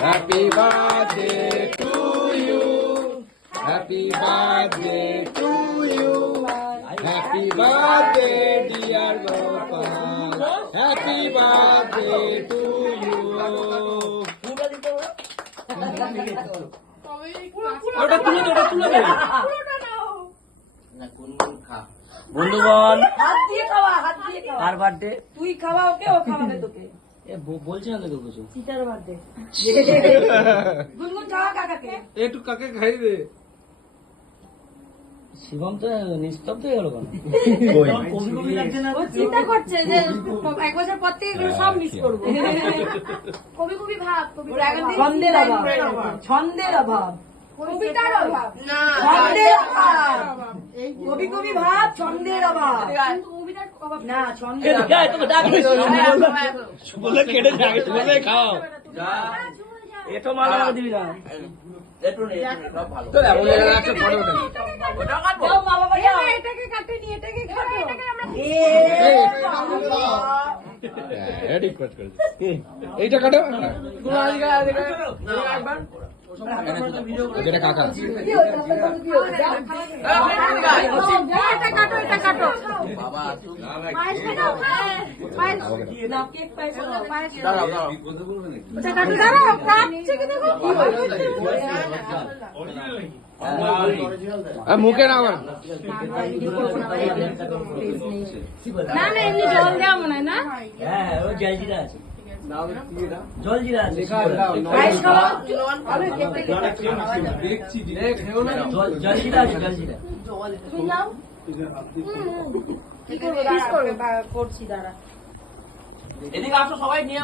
Happy birthday to you. Happy birthday to you. Happy birthday, dear Gopal. Happy birthday to you. ওটা তুলে দে, ওটা তুলে দে। বন্ধুগণ, হাত দিয়ে খাওয়া, হাত দিয়ে খাওয়া। কার বার্থডে? তুই খাওয়া ওকে, ও খাওয়াবে তোকে। বলছি না তোকে কিছু। Cheater birthday. গুনগুন খাওয়া কাকাকে। একটু কাকে খাই দে। শিবম তো নিস্তব্ধ হয়ে গেল কেন? কবি কবি লাগছে না। ও চিন্তা করছে যে 1 বছর পর থেকে এগুলো সব মিস করবো। কবি কবি ভাব, কবি ছন্দের অভাব, ছন্দের অভাব, কবিতার অভাব না, ছন্দের অভাব, কবি কবি ভাব, ছন্দের অভাব, কবিতার অভাব না ছন্দের অভাব। বলে কেটে যাবে, বলে খাও। এটো মালা দিবি না। এটাকে কাটেনি, এটাকে খাবো। এইটা কাটো। যেটা কাকা। এটা কাটো, এটা কাটো। পায়েস খাও, পায়েস। না কেক পায়েস খাও, পায়েস খাও। এটা কাটো, দাঁড়াও, কাটছে কি দেখো। মুখে না আমার। না না, এমনি জল দেওয়া মনে হয় না। হ্যাঁ, ওই জলজিরা আছে। জলজিরা আছে। পায়েস খাওয়া। জলজিরা আছে, জলজিরা। তুমি যাও। কি করবো? করছি দাঁড়া। এদিকে আসো, সবাই নিয়ে